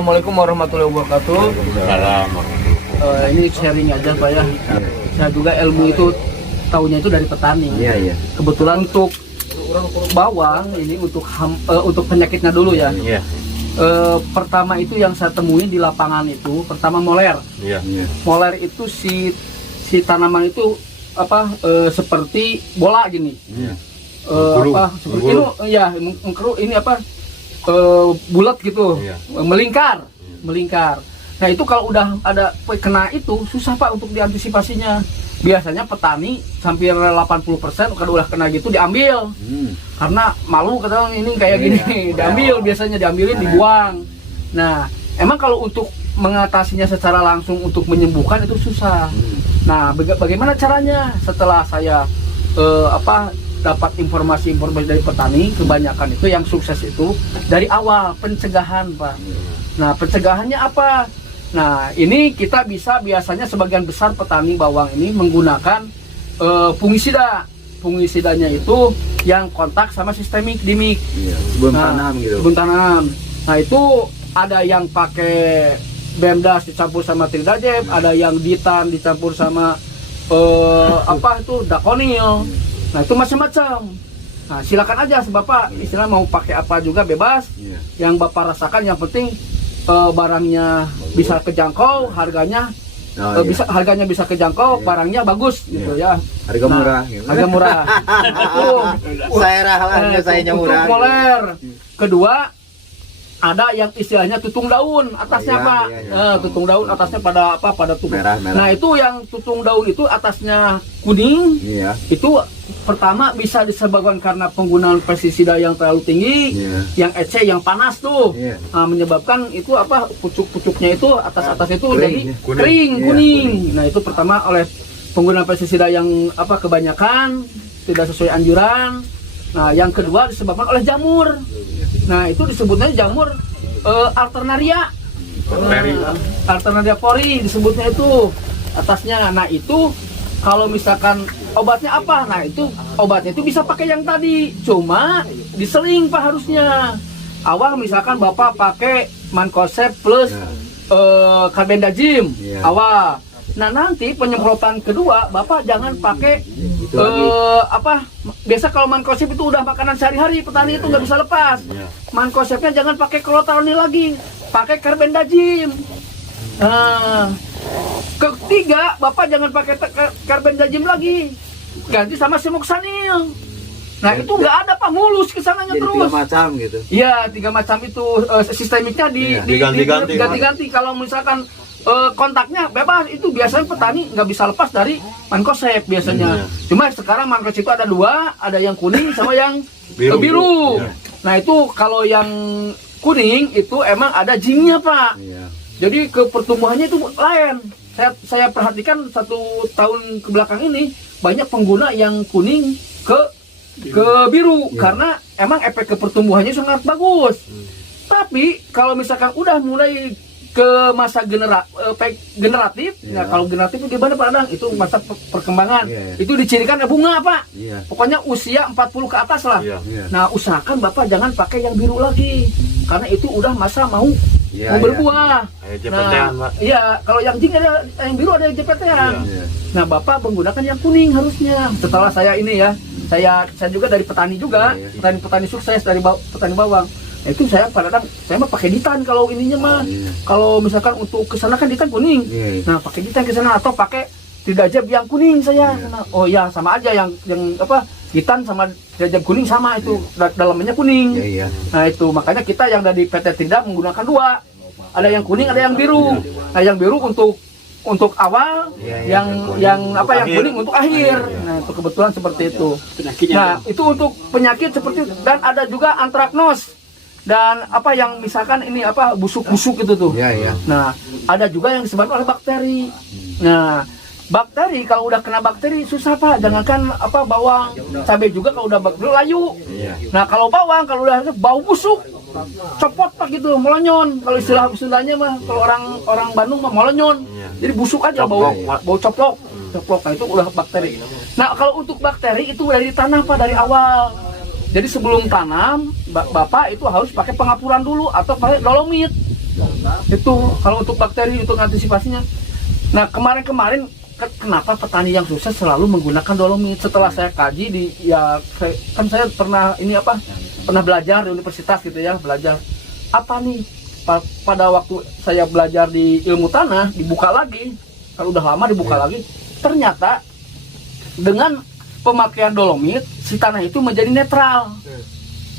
Assalamualaikum warahmatullahi wabarakatuh. Ini sharing aja Pak ya. Saya juga ilmu itu tahunya itu dari petani. Iya. Kebetulan untuk bawang ini untuk penyakitnya dulu ya. Iya. Pertama itu yang saya temuin di lapangan itu pertama moler. Iya. Moler itu si tanaman itu seperti bola gini. Iya. Seperti ini ya mengkerut ini bulat gitu. Iya. Melingkar. Nah itu kalau udah ada kena itu susah Pak untuk diantisipasinya. Biasanya petani hampir 80% kalau udah kena gitu diambil. Karena malu kata ini kayak gini, diambil biasanya diambilin dibuang. Nah, emang kalau untuk mengatasinya secara langsung untuk menyembuhkan itu susah. Nah, bagaimana caranya? Setelah saya dapat informasi dari petani, kebanyakan itu yang sukses itu dari awal pencegahan, Pak. Nah, pencegahannya apa? Nah, ini kita bisa biasanya sebagian besar petani bawang ini menggunakan fungisida. Fungisidanya itu yang kontak sama sistemik dimik. Sebelum tanam gitu. Sebelum tanam. Nah, itu ada yang pakai Bemdas dicampur sama Tridajep, ada yang Ditan dicampur sama Dakonil. Nah, itu macam-macam. Nah, silakan aja Bapak istilah mau pakai apa juga bebas. Yang Bapak rasakan yang penting barangnya bisa kejangkau, harganya harganya bisa kejangkau, barangnya bagus gitu ya. Harga murah gitu. Harga murah. Saya murah. Untuk moler. Kedua, ada yang istilahnya tutung daun atasnya Pak. Tutung daun atasnya pada tutung. Merah. Nah, itu yang tutung daun itu atasnya kuning. Itu pertama bisa disebabkan karena penggunaan pestisida yang terlalu tinggi, yang EC yang panas tuh. Menyebabkan itu pucuk-pucuknya itu atas itu jadi kuning. Nah, itu pertama oleh penggunaan pestisida yang kebanyakan tidak sesuai anjuran. Nah, yang kedua disebabkan oleh jamur. Nah, itu disebutnya jamur Alternaria. Alternaria pori disebutnya itu atasnya. Nah, itu kalau misalkan obatnya apa? Nah, itu obatnya itu bisa pakai yang tadi, cuma diseling Pak harusnya. Awal misalkan Bapak pakai Mancozeb plus Carbendazim awal. Nah, nanti penyemprotan kedua Bapak jangan pakai biasa kalau Mancozeb itu udah makanan sehari-hari, petani itu nggak bisa lepas. Mancozebnya jangan pakai Clotalonil lagi, pakai Carbendazim. Ketiga, Bapak jangan pakai Carbendazim lagi, ganti sama Simoxanil. Nah, itu nggak ada Pak, mulus kesananya terus. 3 macam gitu. Iya, 3 macam itu sistemiknya diganti-ganti. Kalau misalkan kontaknya bebas, itu biasanya petani nggak bisa lepas dari Mancozeb biasanya. Cuma sekarang Mancozeb itu ada 2, ada yang kuning sama yang biru. Nah, itu kalau yang kuning itu emang ada zinc-nya Pak. Jadi ke pertumbuhannya itu lain. Saya perhatikan 1 tahun ke belakang ini banyak pengguna yang kuning ke biru karena emang efek ke pertumbuhannya sangat bagus. Tapi kalau misalkan udah mulai ke masa generatif, nah kalau generatif itu gimana Pak Adang? Itu masa perkembangan. Itu dicirikan bunga Pak. Pokoknya usia 40 ke atas lah. Nah, usahakan Bapak jangan pakai yang biru lagi karena itu udah masa mau berbuah. Nah, kalau yang jing ada yang biru, ada yang jepetean. Nah, Bapak menggunakan yang kuning harusnya. Setelah saya ini ya, saya juga dari petani juga, petani sukses dari petani bawang. Nah, itu saya mah pakai Ditan kalau ininya mah. Kalau misalkan untuk kesana kan Ditan kuning. Nah, pakai Ditan ke sana atau pakai Tridajep yang kuning saya. Nah, sama aja yang Ditan sama Tridajep kuning sama itu, dalamnya kuning. Nah, itu makanya kita yang dari PT Trinda menggunakan 2. Ada yang kuning, ada yang biru. Nah, yang biru untuk awal, yang kuning untuk akhir. Nah, itu kebetulan seperti itu. Nah, itu untuk penyakit seperti itu. Dan ada juga antraknos. Dan yang misalkan ini busuk-busuk itu tuh. Nah, ada juga yang disebabkan oleh bakteri. Nah, bakteri kalau udah kena bakteri susah Pak. Jangankan bawang, cabai juga kalau udah bakteri layu. Nah, kalau bawang kalau udah bau busuk, copot Pak gitu, molonyon. Kalau istilah Sundanya mah, kalau orang Bandung mah molonyon. Jadi busuk aja, bau coplok. Nah, itu udah bakteri. Nah, kalau untuk bakteri itu dari tanah Pak, dari awal. Jadi sebelum tanam, Bapak itu harus pakai pengapuran dulu atau pakai dolomit. Itu kalau untuk bakteri, untuk antisipasinya. Nah kemarin-kemarin kenapa petani yang sukses selalu menggunakan dolomit? Setelah saya kaji kan saya pernah pernah belajar di universitas gitu ya, belajar apa nih pada waktu saya belajar di ilmu tanah, dibuka lagi, kalau udah lama dibuka lagi, ternyata dengan pemakaian dolomit si tanah itu menjadi netral.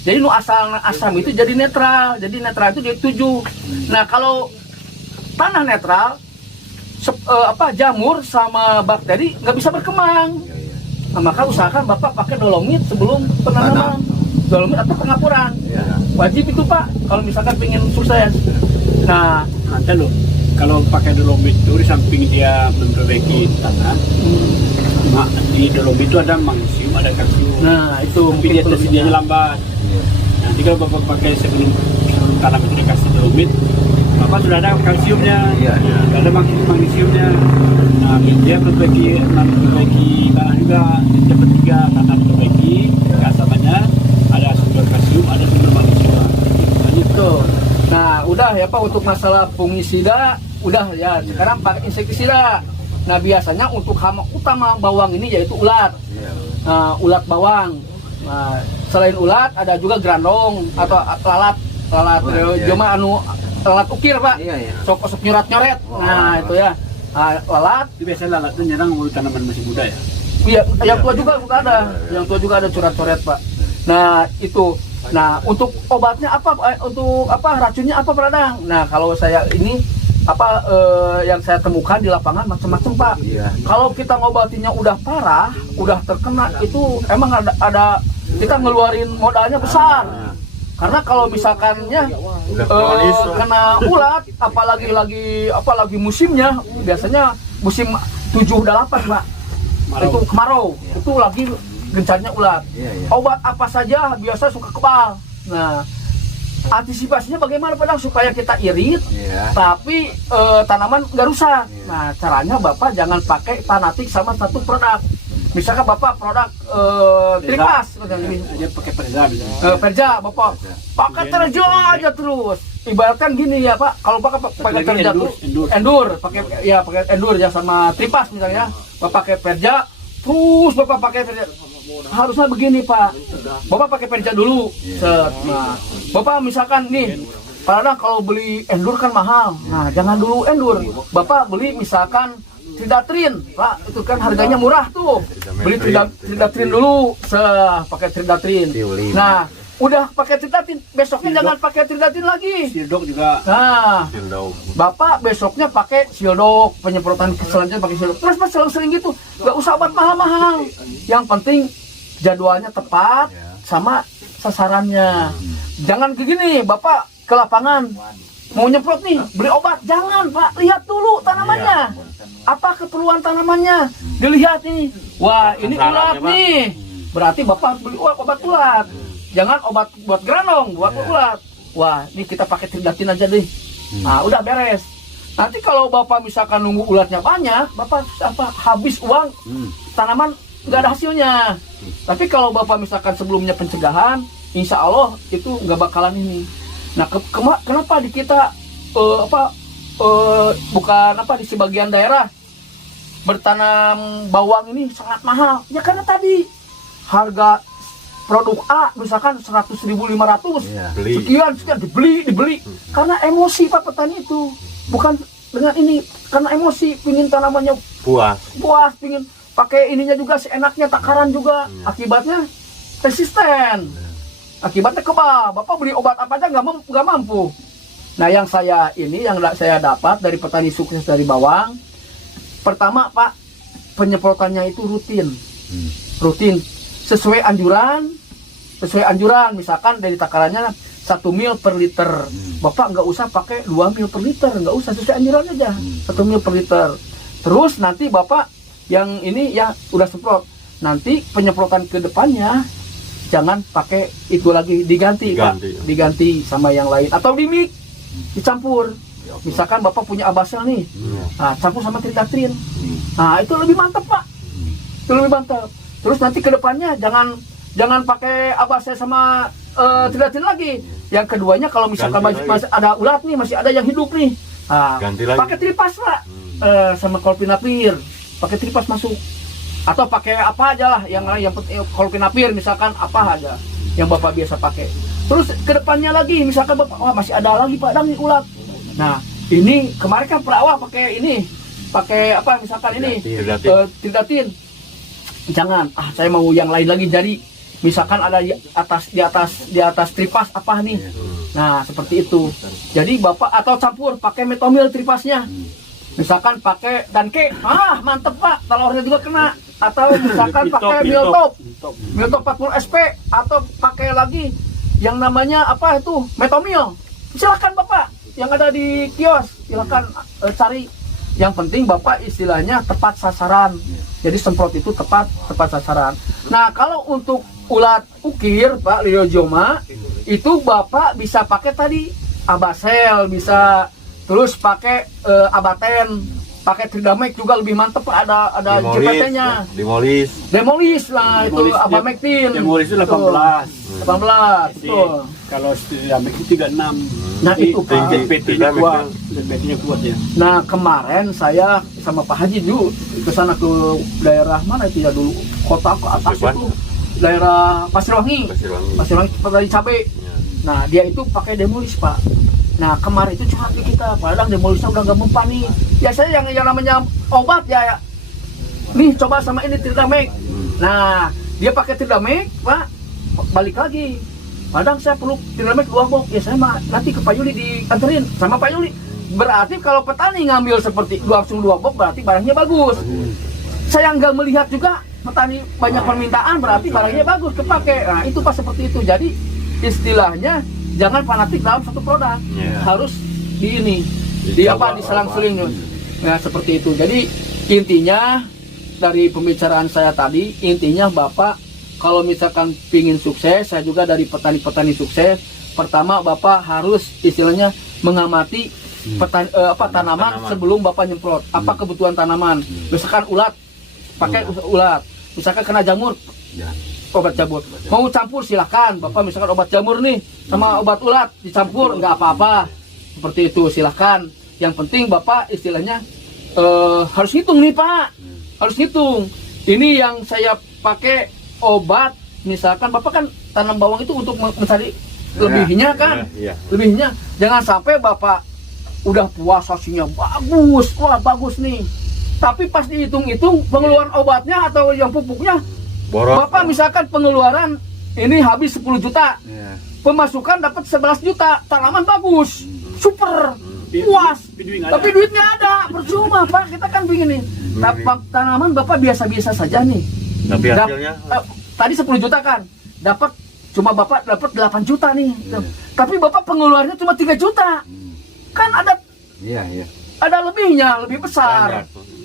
Jadi asam itu jadi netral. Jadi netral itu jadi 7. Nah kalau tanah netral, jamur sama bakteri nggak bisa berkembang. Nah, maka usahakan Bapak pakai dolomit sebelum penanaman. Dolomit atau pengapuran. Wajib itu Pak, kalau misalkan pengen sukses. Nah, ada loh. Kalau pakai dolomit itu di samping dia memperbaiki tanah, di dolomit itu ada magnesium, ada kalsium. Nah itu tapi dia tersedianya lambat. Nanti kalau Bapak pakai sebelum tanam itu dikasih dolomit, Bapak sudah ada kalsiumnya, sudah ada magnesiumnya. Nah, dia memperbaiki tanah juga. Yang ketiga, tanah memperbaiki keasamannya, ada sumber kalsium, ada sumber magnesium. Gitu. Nah, udah ya Pak untuk masalah fungisida, udah ya. Sekarang pakai insektisida. Nah, biasanya untuk hama utama bawang ini yaitu ulat. Ulat bawang. Nah, selain ulat ada juga grandong atau lalat cuma lalat ukir Pak. Sok nyoret-nyoret. Nah, itu ya. Lalat. Biasanya lalat itu nyerang mulut tanaman masih muda ya. Iya, yang tua juga ada. Yang tua juga ada coret-coret Pak. Nah, itu. Nah, untuk obatnya apa? Racunnya apa Pak Dadang? Nah, kalau saya ini yang saya temukan di lapangan macam-macam Pak. Kalau kita ngobatinya udah parah, udah terkena itu emang ada kita ngeluarin modalnya besar. Karena kalau misalkannya kena ulat, apalagi musimnya, biasanya musim 7-8 Pak. Itu kemarau, itu lagi gencarnya ulat. Obat apa saja biasa suka kebal. Nah, antisipasinya bagaimana Padang supaya kita irit, tapi tanaman nggak rusak. Nah, caranya Bapak jangan pakai fanatik sama satu produk. Misalkan Bapak produk tripas, Dia pakai perja misalnya. perja, Bapak pakai terjo aja terus. Ibaratkan gini ya Pak, kalau Bapak pakai terja terus, endur, pakai endur ya sama tripas misalnya, Bapak pakai perja, terus Bapak pakai perja. Harusnya begini Pak, Bapak pakai perja dulu. Nah, Bapak misalkan nih, padahal kalau beli endur kan mahal. Nah, jangan dulu endur. Bapak beli misalkan Tridatrin, Pak, itu kan harganya murah tuh. Beli Tridatrin dulu, pakai Tridatrin. Nah, udah pakai Tridatrin, besoknya jangan pakai Tridatrin lagi. Sildok juga. Nah, Bapak besoknya pakai Sildok, penyemprotan selanjutnya pakai Sildok. Terus Mas sering-sering gitu, nggak usah obat mahal-mahal. Yang penting jadwalnya tepat sama sasarannya. Jangan begini, Bapak ke lapangan mau nyemprot nih, beli obat, jangan Pak, lihat dulu tanamannya. Apa keperluan tanamannya? Dilihat nih, wah ini ulat nih, berarti Bapak beli obat ulat. Jangan obat buat granong, buat ulat. Wah, ini kita pakai Tridatin aja deh. Nah, udah beres. Nanti kalau Bapak misalkan nunggu ulatnya banyak, Bapak habis uang, tanaman nggak ada hasilnya. Tapi kalau Bapak misalkan sebelumnya pencegahan, insya Allah itu nggak bakalan ini. Nah, kenapa di kita di sebagian daerah bertanam bawang ini sangat mahal? Ya karena tadi harga produk A misalkan 100.500, sekian dibeli. Karena emosi Pak petani itu, bukan dengan ini, karena emosi, pingin tanamannya puas, pingin pakai ininya juga seenaknya, takaran juga, akibatnya resisten, akibatnya kebal. Bapak beli obat apa aja nggak mampu. Nah, yang saya dapat dari petani sukses dari bawang, pertama Pak, penyemprotannya itu rutin sesuai anjuran, misalkan dari takarannya 1 mil per liter. Bapak nggak usah pakai 2 mil per liter, nggak usah, sesuai anjuran aja 1 mil per liter. Terus nanti Bapak yang ini ya udah semprot, nanti penyemprotan ke depannya jangan pakai itu lagi, diganti Pak, diganti sama yang lain atau dicampur. Misalkan Bapak punya Abasel nih, nah, campur sama Tridatrin. Nah, itu lebih mantap Pak, itu lebih mantap. Terus nanti ke depannya jangan pakai Abasel sama Tridatrin lagi, Yang keduanya kalau misalkan masih ada ulat nih, masih ada yang hidup nih, Ganti lagi. pakai tripas Pak, sama klorpinapir, pakai tripas masuk, atau pakai apa aja lah yang penting klorpinapir misalkan apa aja yang Bapak biasa pakai. Terus kedepannya lagi misalkan Bapak, masih ada lagi Pak nih ulat. Nah ini kemarin kan perawak pakai apa misalkan ini Trildatin. Jangan, saya mau yang lain lagi. Jadi misalkan ada di atas tripas apa nih. Nah seperti itu. Jadi Bapak atau campur pakai metomil tripasnya. Misalkan pakai danke, mantep Pak, telurnya juga kena. Atau misalkan pakai Miltop 40 SP, atau pakai lagi yang namanya apa itu metomil. Silakan Bapak, yang ada di kios, silakan cari. Yang penting Bapak istilahnya tepat sasaran. Jadi semprot itu tepat sasaran. Nah kalau untuk ulat ukir Pak Liozioma itu Bapak bisa pakai tadi Abasel, bisa terus pakai Abaten, pakai Tridamec juga lebih mantep Pak, ada JPT-nya. Demolis lah itu Abamectin. Demolis itu 18 betul. Kalau Tridamec itu 36. Nah itu Pak, JPT-nya kuat ya. Nah kemarin saya sama Pak Haji dulu ke sana ke daerah mana itu ya dulu, kota ke atas itu daerah Pasirwangi dari cabai. Nah dia itu pakai Demolis Pak. Nah kemarin itu curhat di kita, padahal Demolisnya udah nggak mempan nih. Ya saya yang namanya obat ya, nih coba sama ini Tridamec. Nah dia pakai Tridamec Pak, balik lagi. Padahal saya perlu Tridamec 2 box, ya saya nanti ke Pak Yuli dianterin sama Pak Yuli. Berarti kalau petani ngambil seperti langsung 2 box berarti barangnya bagus. Saya nggak melihat juga petani banyak permintaan berarti barangnya bagus kepake. Nah itu Pak seperti itu. Jadi istilahnya jangan fanatik dalam satu produk, harus diselang-seling. Nah seperti itu. Jadi intinya dari pembicaraan saya tadi, intinya Bapak kalau misalkan pingin sukses, saya juga dari petani-petani sukses. Pertama Bapak harus istilahnya mengamati tanaman sebelum Bapak nyemprot. Apa kebutuhan tanaman? Misalkan ulat, pakai ulat. Misalkan kena jamur, obat jamur. Mau campur silahkan. Bapak misalkan obat jamur nih sama obat ulat dicampur, nggak apa-apa. Seperti itu silahkan. Yang penting Bapak istilahnya harus hitung nih Pak. Harus hitung. Ini yang saya pakai obat, misalkan Bapak kan tanam bawang itu untuk mencari lebihnya kan, lebihnya. Jangan sampai Bapak udah puas hasilnya bagus, wah bagus nih. Tapi pas dihitung-hitung pengeluaran obatnya atau yang pupuknya, Bapak misalkan pengeluaran ini habis 10 juta, pemasukan dapat 11 juta, tanaman bagus, super, puas. Tapi duitnya ada, percuma Pak, kita kan begini. Tanaman Bapak biasa-biasa saja nih. Tapi hasilnya tadi 10 juta kan, Bapak dapat 8 juta nih. Tapi Bapak pengeluarannya cuma 3 juta. Kan ada ada lebihnya, lebih besar.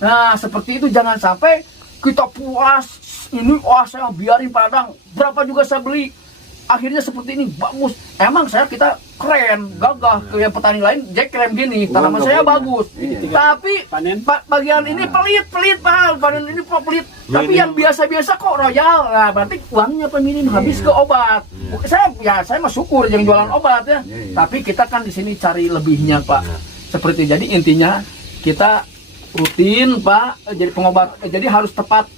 Nah, seperti itu jangan sampai kita puas ini saya biarin padang. Berapa juga saya beli. Akhirnya seperti ini bagus. Emang kita keren, gagah ke yang petani lain, jadi keren gini, tanaman saya bagus. Tapi bagian ini pelit Pak, panen ini pelit. Tapi yang biasa-biasa kok royal. Nah, berarti uangnya peminim habis ke obat. Saya mah syukur yang jualan obat ya. Tapi kita kan di sini cari lebihnya Pak. Seperti jadi intinya kita rutin Pak, jadi pengobat. Jadi harus tepat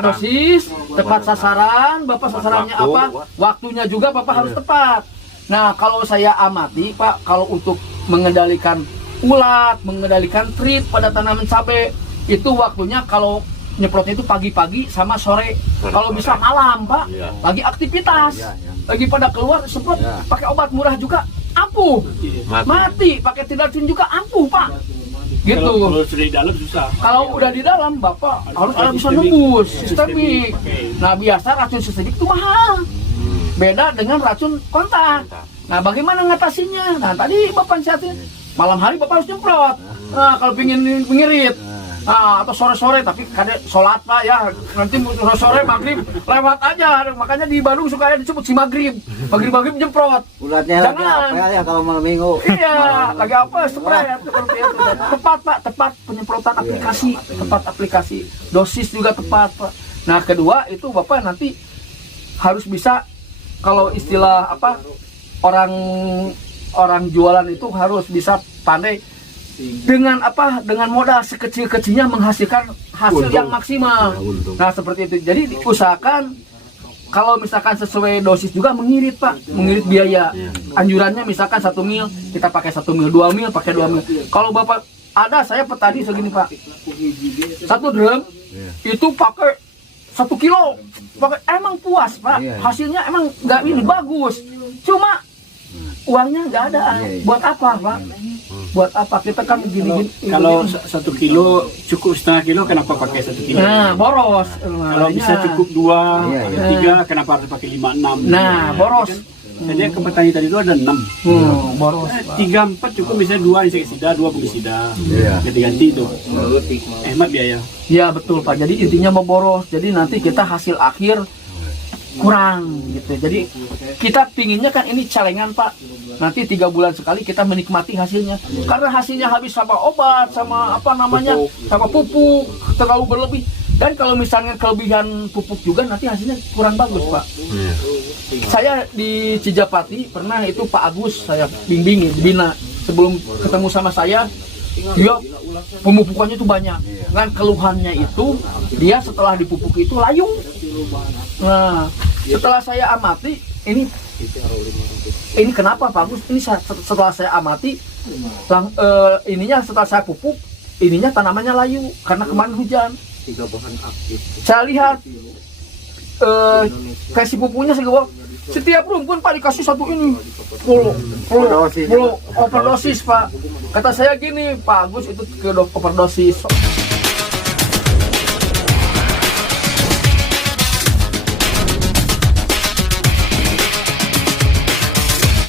dosis, tepat sasaran. Bapak sasarannya apa? Waktunya juga Bapak harus tepat. Nah, kalau saya amati Pak, kalau untuk mengendalikan ulat, mengendalikan trit pada tanaman cabai, itu waktunya kalau nyemprotnya itu pagi-pagi sama sore. Kalau bisa malam Pak, lagi aktivitas, lagi pada keluar semprot, pakai obat murah juga ampuh, mati. Pakai Tridacin juga ampuh Pak. Gitu. Kalau sudah di dalam susah. Kalau udah di dalam Bapak harus bisa nembus sistemik. Nah biasa racun sistemik itu mahal. Beda dengan racun kontak. Nah bagaimana ngatasinya? Nah tadi Bapak siatin malam hari Bapak harus nyemprot. Nah kalau pingin ngirit, atau sore-sore, tapi kadang sholat Pak ya, nanti sore maghrib lewat aja. Makanya di Bandung suka disebut si maghrib nyemprot. Ulatnya lagi apa ya kalau malam minggu? Iya, lagi apa spray seperti itu. Tepat Pak, tepat penyemprotan aplikasi, tepat aplikasi, dosis juga tepat Pak. Nah kedua itu Bapak nanti harus bisa, kalau istilah orang jualan itu harus bisa pandai dengan apa, dengan modal sekecil-kecilnya menghasilkan hasil yang maksimal. Nah seperti itu. Jadi usahakan kalau misalkan sesuai dosis juga mengirit Pak, mengirit biaya. Anjurannya misalkan 1 mil kita pakai 1 mil, 2 mil pakai 2 mil. Kalau Bapak ada, saya petani segini Pak, 1 drum itu pakai 1 kilo, pakai emang puas Pak, hasilnya emang nggak ini bagus, cuma uangnya nggak ada. Buat apa Pak? Buat apa kita kan gini-gini? Kalau 1 kilo cukup, setengah kilo kenapa pakai 1 kilo? Nah boros. Kalau bisa cukup 2, 3, kenapa harus pakai 5, 6? Nah boros. Jadi ke petani tadi itu ada 6. Boros. 3, 4 cukup, bisa 2 insektisida, 2 fungisida. Ganti-ganti itu. Hemat biaya. Ya betul Pak. Jadi intinya mau boros. Jadi nanti kita hasil akhir kurang gitu. Jadi kita pinginnya kan ini celengan Pak. Nanti 3 bulan sekali kita menikmati hasilnya. Karena hasilnya habis sama obat, sama apa namanya, sama pupuk terlalu berlebih. Dan kalau misalnya kelebihan pupuk juga nanti hasilnya kurang bagus Pak. Saya di Cijapati pernah itu Pak Agus saya bimbing bina, sebelum ketemu sama saya dia pemupukannya itu banyak. Dan keluhannya itu dia setelah dipupuk itu layu. Nah setelah saya amati ini kenapa Pak Agus? Ini setelah saya amati ininya setelah saya pupuk ininya tanamannya layu karena kemarin hujan. Saya lihat kasih pupuknya segala setiap rumpun Pak dikasih 1 ini full overdosis Pak. Kata saya gini, Pak Agus itu ke overdosis.